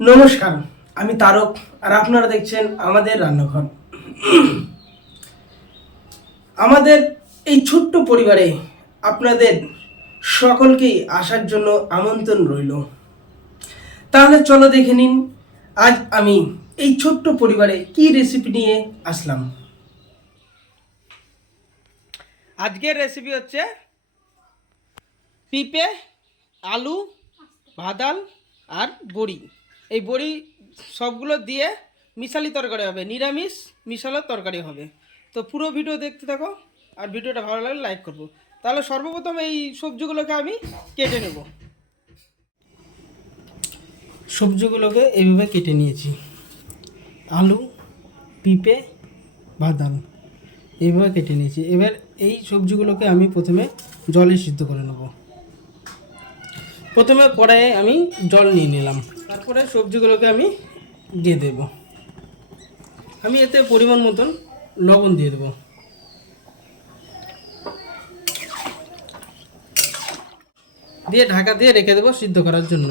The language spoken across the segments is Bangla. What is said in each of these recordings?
নমস্কার, আমি তারক আর আপনারা দেখছেন আমাদের রান্নাঘর। আমাদের এই ছোট্ট পরিবারে আপনাদের সকলকেই আসার জন্য আমন্ত্রণ রইল। তাহলে চলো দেখে নিন আজ আমি এই ছোট্ট পরিবারে কি রেসিপি নিয়ে আসলাম। আজকের রেসিপি হচ্ছে পেঁপে, আলু, ভাদাল আর বড়ি। এই বড়ি সবগুলো দিয়ে মিশালি তরকারি হবে, নিরামিষ মিশালো তরকারি হবে। তো পুরো ভিডিও দেখতে থাকো, আর ভিডিওটা ভালো লাগলে লাইক করবো। তাহলে সর্বপ্রথম এই সবজিগুলোকে আমি কেটে নেব। সবজিগুলোকে এইভাবে কেটে নিয়েছি, আলু, পেঁপে, বাদাম এইভাবে কেটে নিয়েছি। এবার এই সবজিগুলোকে আমি প্রথমে জলে সিদ্ধ করে নেব। প্রথমে কড়াইয়ে আমি জল নিয়ে নিলাম, তারপরে সবজিগুলোকে আমি দিয়ে দেব। আমি এতে পরিমাণ মতন লবণ দিয়ে দেব। দিয়ে ঢাকা দিয়ে রেখে দেবো সিদ্ধ করার জন্য।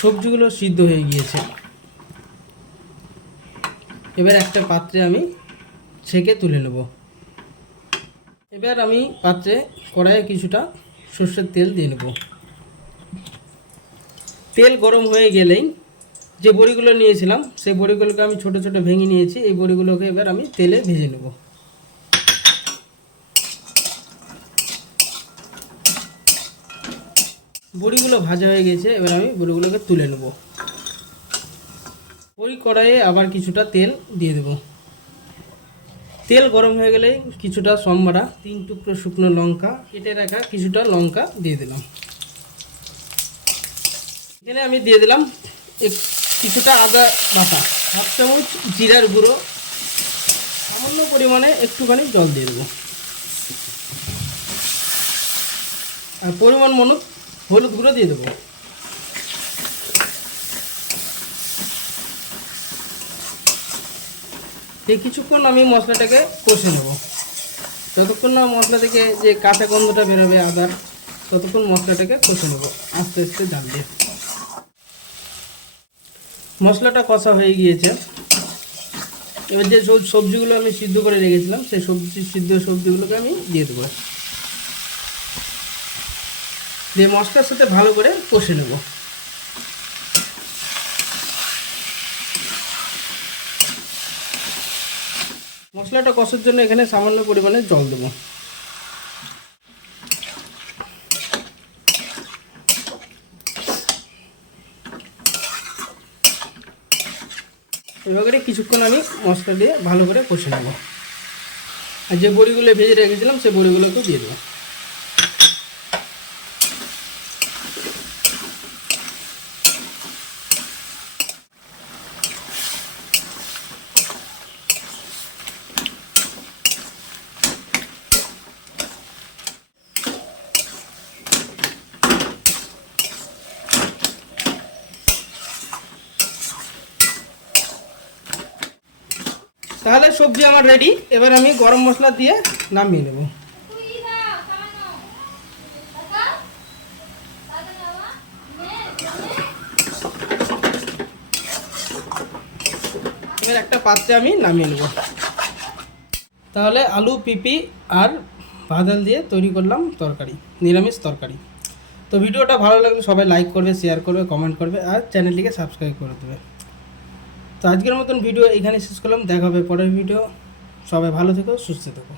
সবজিগুলো সিদ্ধ হয়ে গিয়েছে। এবার একটা পাত্রে আমি ছেঁকে তুলে নেব। এবার আমি পাত্রে কড়াইয়ে কিছুটা সর্ষের তেল দিয়ে নেব। তেল গরম হয়ে গেলেই যে বড়িগুলো নিয়েছিলাম সেই বড়িগুলোকে আমি ছোট ছোট ভেঙে নিয়েছি। এই বড়িগুলোকে এবার আমি তেলে ভেজে নেব। বড়িগুলো ভাজা হয়ে গেছে, এবার আমি বড়িগুলোকে তুলে নেব। ওই কড়াইয়ে আবার কিছুটা তেল দিয়ে দেব। তেল গরম হয়ে গেলে কিছুটা সম্বারা, 3 টুকরো শুকনো লঙ্কা, কেটে রাখা কিছুটা লঙ্কা দিয়ে দিলাম। এখানে আমি দিয়ে দিলাম কিছুটা আদা বাটা, 1/2 চামচ জিরার গুঁড়ো, সামান্য পরিমাণে একটুখানি জল দিয়ে দেবো, আর পরিমাণ মতো হলুদ গুঁড়ো দিয়ে দেবো। এই কিছুক্ষণ আমি মশলাটাকে কষে নেব। যতক্ষণ না মশলা থেকে যে কাঁচা গন্ধটা বেরোবে আদার, ততক্ষণ মশলাটাকে কষে নেব আস্তে আস্তে জাল দিয়ে। মশলাটা কষা হয়ে গিয়েছে। এবার যে সবজিগুলো আমি সিদ্ধ করে রেখেছিলাম সেই সবজিগুলোকে আমি দিয়ে দেবো। দিয়ে মশলার সাথে ভালো করে কষে নেব। মশলাটা কষার জন্য এখানে সামান্য পরিমাণে জল দেবো। এবারে কিছুক্ষণ আমি মশলা দিয়ে ভালো করে কষে নেব। আর যে বড়িগুলো ভেজে রেখেছিলাম সেই বড়িগুলোকেও দিয়ে দেবো। তাহলে সবজি আমার রেডি। এবার আমি গরম মশলা দিয়ে নামিয়ে নেব। এবার একটা পাত্রে আমি নামিয়ে নেব। তাহলে আলু, পেঁপে আর ভাদাল দিয়ে তৈরি করলাম তরকারি, নিরামিষ তরকারি। তো ভিডিওটা ভালো লাগলে সবাই লাইক করবে, শেয়ার করবে, কমেন্ট করবে আর চ্যানেলটিকে সাবস্ক্রাইব করে দেবে। তো আজকের মতন ভিডিও এখানে শেষ করলাম। দেখা হবে পরের ভিডিও। সবাই ভালো থেকো, সুস্থ থেকো।